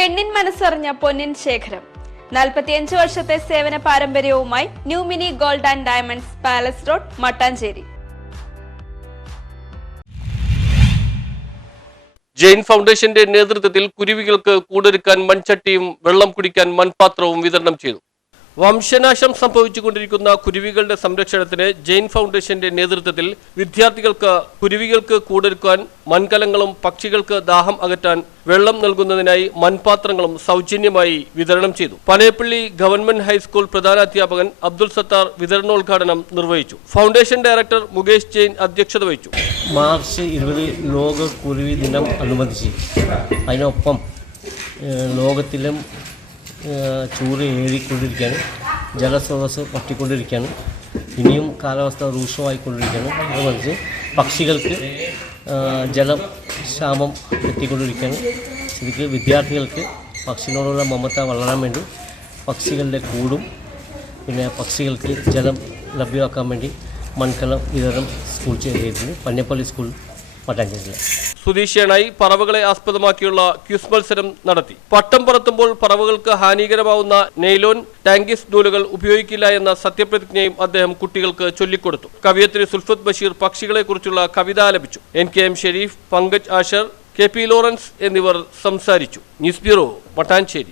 പെണ്ണിൻ മനസ്സറിഞ്ഞ പൊന്നിൻ ശേഖരം 45 വർഷത്തെ സേവന പാരമ്പര്യവുമായി new mini gold and diamonds palace road Mattancherry. Jain ഫൗണ്ടേഷന്റെ നേതൃത്വത്തിൽ കുരുവികൾക്ക് കൂടൊരുക്കാൻ മൺചട്ടിയും വെള്ളം കുടിക്കാൻ മൺപാത്രവും വിതരണം ചെയ്തു. വംശനാശം സംഭവിച്ചുകൊണ്ടിരിക്കുന്ന കുരുവികളുടെ സംരക്ഷണത്തിന് ജെയിൻ ഫൗണ്ടേഷന്റെ നേതൃത്വത്തിൽ വിദ്യാർത്ഥികൾക്ക് കുരുവികൾക്ക് കൂടൊരുക്കാൻ മൺകലങ്ങളും പക്ഷികൾക്ക് ദാഹം അകറ്റാൻ വെള്ളം നൽകുന്നതിനായി മൺപാത്രങ്ങളും സൗജന്യമായി വിതരണം ചെയ്തു. പനയപ്പള്ളി ഗവൺമെന്റ് ഹൈസ്കൂൾ പ്രധാനാധ്യാപകൻ അബ്ദുൽ സത്താർ വിതരണോദ്ഘാടനം നിർവഹിച്ചു. ഫൗണ്ടേഷൻ ഡയറക്ടർ മുകേഷ് ജെയിൻ അധ്യക്ഷത വഹിച്ചു. മാർച്ച് 20 ലോക കുരുവി ദിനം അനുബന്ധിച്ച് അതിനൊപ്പം ലോകത്തിലും ചൂട് ഏറിക്കൊണ്ടിരിക്കുകയാണ്, ജലസ്രോതസ് പറ്റിക്കൊണ്ടിരിക്കുകയാണ്, ഇനിയും കാലാവസ്ഥ രൂക്ഷമായിക്കൊണ്ടിരിക്കുകയാണ്. അതുപോലെ പക്ഷികൾക്ക് ജലം ക്ഷാമം എത്തിക്കൊണ്ടിരിക്കുകയാണ്. ശരിക്ക് വിദ്യാർത്ഥികൾക്ക് പക്ഷികളോടുള്ള മമത വളരാൻ വേണ്ടി പക്ഷികളുടെ കൂടും പിന്നെ പക്ഷികൾക്ക് ജലം ലഭ്യമാക്കാൻ വേണ്ടി മൺകലം വിതരണം സ്കൂൾ ചെയ്തിട്ടുണ്ട്. പനയപ്പള്ളി സ്കൂൾ മട്ടാഞ്ചേരി. സുധീഷേണായി പറവകളെ ആസ്പദമാക്കിയുള്ള ക്യൂസ് മത്സരം നടത്തി. പട്ടം പറത്തുമ്പോൾ പറവകൾക്ക് ഹാനികരമാവുന്ന നെയ്ലോൺ ടാങ്കിസ് നൂലുകൾ ഉപയോഗിക്കില്ല എന്ന സത്യപ്രതിജ്ഞയും അദ്ദേഹം കുട്ടികൾക്ക് ചൊല്ലിക്കൊടുത്തു. കവിയത്രി സുൽഫത്ത് ബഷീർ പക്ഷികളെക്കുറിച്ചുള്ള കവിത ആലപിച്ചു. NKM Sharif, Pankaj Asher, KP Lawrence എന്നിവർ സംസാരിച്ചു. News bureau, Mattancherry.